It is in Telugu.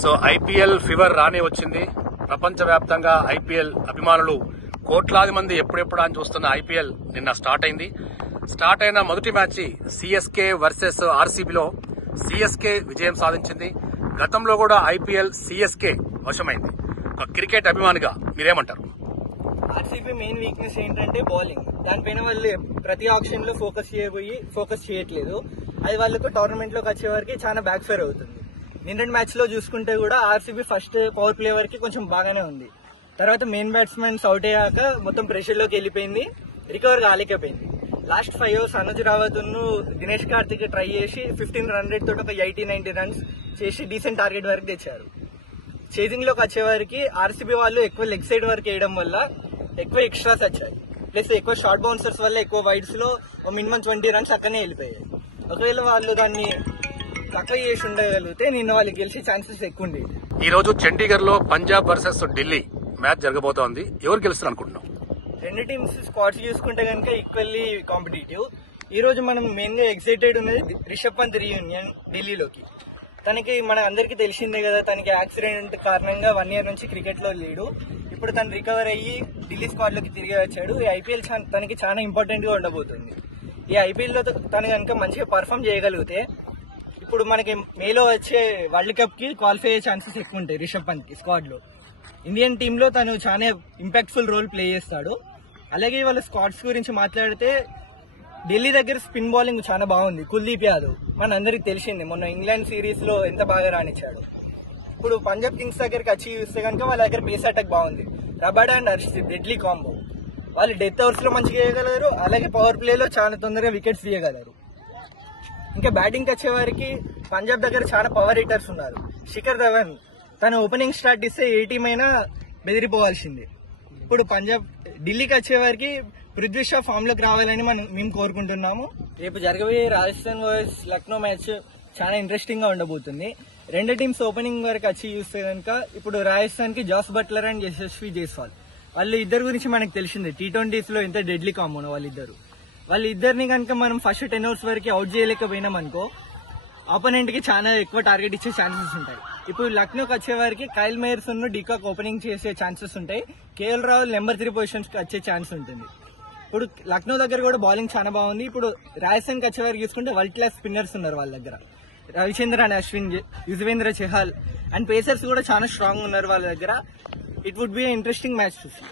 సో ఐపీఎల్ ఫీవర్ రానే వచ్చింది. ప్రపంచవ్యాప్తంగా ఐపీఎల్ అభిమానులు కోట్లాది మంది ఎప్పుడెప్పుడు అని చూస్తున్న ఐపీఎల్ నిన్న స్టార్ట్ అయింది. స్టార్ట్ అయిన మొదటి మ్యాచ్ సిఎస్కే వర్సెస్ ఆర్సీబీలో సిఎస్కే విజయం సాధించింది. గతంలో కూడా ఐపీఎల్ సిఎస్కే వశమైంది. ఒక క్రికెట్ అభిమానిగా మీరేమంటారు? ఆర్సీబీ మెయిన్ వీక్నెస్ ఏంటంటే బౌలింగ్. దానిపైన వాళ్ళు ప్రతి ఆప్షన్ లో ఫోకస్ చేయట్లేదు. అది వాళ్ళకు టోర్నమెంట్ లోకి వచ్చే వరకు చాలా బ్యాక్ ఫైర్ అవుతుంది. నిన్నటి మ్యాచ్ లో చూసుకుంటే కూడా ఆర్సీబీ ఫస్ట్ పవర్ ప్లే వరకు కొంచెం బాగానే ఉంది. తర్వాత మెయిన్ బ్యాట్స్మెన్స్ అవుట్ అయ్యాక మొత్తం ప్రెషర్ లోకి వెళ్ళిపోయింది, రికవర్ కాలేకపోయింది. Last 5 overs Anuj Rawat Dinesh Karthik try చేసి 15 రన్ రేట్ తోటి ఒక 80-90 రన్స్ చేసి డీసెంట్ టార్గెట్ వరకు తెచ్చారు. చేజింగ్ లోకి వచ్చేవారికి ఆర్సీబీ వాళ్ళు ఎక్కువ లెగ్ సైడ్ వరకు వేయడం వల్ల ఎక్కువ ఎక్స్ట్రాస్ వచ్చాయి. ప్లస్ ఎక్కువ షార్ట్ బౌన్సర్స్ వల్ల ఎక్కువ వైడ్స్ లో మినిమం 20 రన్స్ అక్కడనే వెళ్ళిపోయాయి. ఒకవేళ వాళ్ళు దాన్ని తక్కువ చేసి ఉండగలిగితే నిన్న వాళ్ళు గెలిచే ఛాన్సెస్ ఎక్కువ ఉండేవి. ఈ రోజు చండీగఢ్ లో పంజాబ్ వర్సెస్ ఢిల్లీ మ్యాచ్ జరగబోతోంది. ఎవరు గెలుస్తారు అనుకుంటున్నాం? రెండు టీమ్స్ స్క్వాడ్స్ చూసుకుంటే కనుక ఈక్వల్లీ కాంపిటేటివ్. ఈ రోజు మనం మెయిన్ గా ఎక్సైటెడ్ ఉన్నది రిషబ్ పంత్ రీయూనియన్ ఢిల్లీలోకి. తనకి మన అందరికి తెలిసిందే కదా, తనకి యాక్సిడెంట్ కారణంగా 1 year నుంచి క్రికెట్ లో లేడు. ఇప్పుడు తను రికవర్ అయ్యి ఢిల్లీ స్క్వాడ్ లోకి తిరిగి వచ్చాడు. ఈ ఐపీఎల్ తనకి చాలా ఇంపార్టెంట్ గా ఉండబోతుంది. ఈ ఐపీఎల్ లో తను కనుక మంచిగా పర్ఫామ్ చేయగలిగితే ఇప్పుడు మనకి మేలో వచ్చే వరల్డ్ కప్ కి క్వాలిఫై అయ్యే ఛాన్సెస్ ఎక్కువ ఉంటాయి. రిషబ్ పంత్ కి స్క్వాడ్ లో ఇండియన్ టీమ్ లో తను చాలా ఇంపాక్ట్ఫుల్ రోల్ ప్లే చేస్తాడు. అలాగే వాళ్ళ స్క్వాడ్స్ గురించి మాట్లాడితే ఢిల్లీ దగ్గర స్పిన్ బౌలింగ్ చాలా బాగుంది. కుల్దీప్ యాదవ్ మన అందరికి తెలిసింది, మొన్న ఇంగ్లాండ్ సిరీస్ లో ఎంత బాగా రాణించాడు. ఇప్పుడు పంజాబ్ కింగ్స్ దగ్గరికి వచ్చి చూస్తే కనుక వాళ్ళ దగ్గర పేస్ అటాక్ బాగుంది. Rabada and Harshdeep deadly combo. వాళ్ళు డెత్ ఓవర్స్ లో మంచిగా వేయగలరు, అలాగే పవర్ ప్లే లో చాలా తొందరగా వికెట్స్ తీయగలరు. ఇంకా బ్యాటింగ్ వచ్చే వారికి పంజాబ్ దగ్గర చాలా పవర్ హిట్టర్స్ ఉన్నారు. శిఖర్ ధవన్ తన ఓపెనింగ్ స్టార్ట్ ఇస్తే ఏ టీం అయినా బెదిరిపోవాల్సిందే. ఇప్పుడు ఢిల్లీకి వచ్చే వారికి పృథ్వీ షా ఫామ్ లోకి రావాలని మేము కోరుకుంటున్నాము. రేపు జరగబోయే రాజస్థాన్ వర్సెస్ లక్నో మ్యాచ్ చాలా ఇంట్రెస్టింగ్ గా ఉండబోతుంది. రెండు టీమ్స్ ఓపెనింగ్ వరకు వచ్చి చూస్తే కనుక ఇప్పుడు రాజస్థాన్ కి Jos Buttler and Yashasvi Jaiswal, వాళ్ళు ఇద్దరు గురించి మనకు తెలిసిందే. T20s లో ఎంత డెడ్లీ కాంబోనో వాళ్ళిద్దరిని కనుక మనం ఫస్ట్ 10 overs వరకు అవుట్ చేయలేకపోయినాం అనుకో, ఆపోనెంట్ కి చాలా ఎక్కువ టార్గెట్ ఇచ్చే ఛాన్సెస్ ఉంటాయి. ఇప్పుడు లక్నోకి వచ్చే వారికి కైల్ మేయర్స్ డికాక్ ఓపెనింగ్ చేసే ఛాన్సెస్ ఉంటాయి. కేఎల్ రాహుల్ నెంబర్ 3 పొజిషన్స్ కి వచ్చే ఛాన్స్ ఉంటుంది. ఇప్పుడు లక్నో దగ్గర కూడా బౌలింగ్ చాలా బాగుంది. ఇప్పుడు రాజస్థాన్ కి వచ్చే వారికి చూసుకుంటే వరల్డ్ క్లాస్ స్పిన్నర్స్ ఉన్నారు వాళ్ళ దగ్గర. రవిచంద్రన్ అశ్విన్, యుజ్వేంద్ర చహల్ అండ్ పేసర్స్ కూడా చాలా స్ట్రాంగ్ ఉన్నారు వాళ్ళ దగ్గర. It would be interesting match చూసి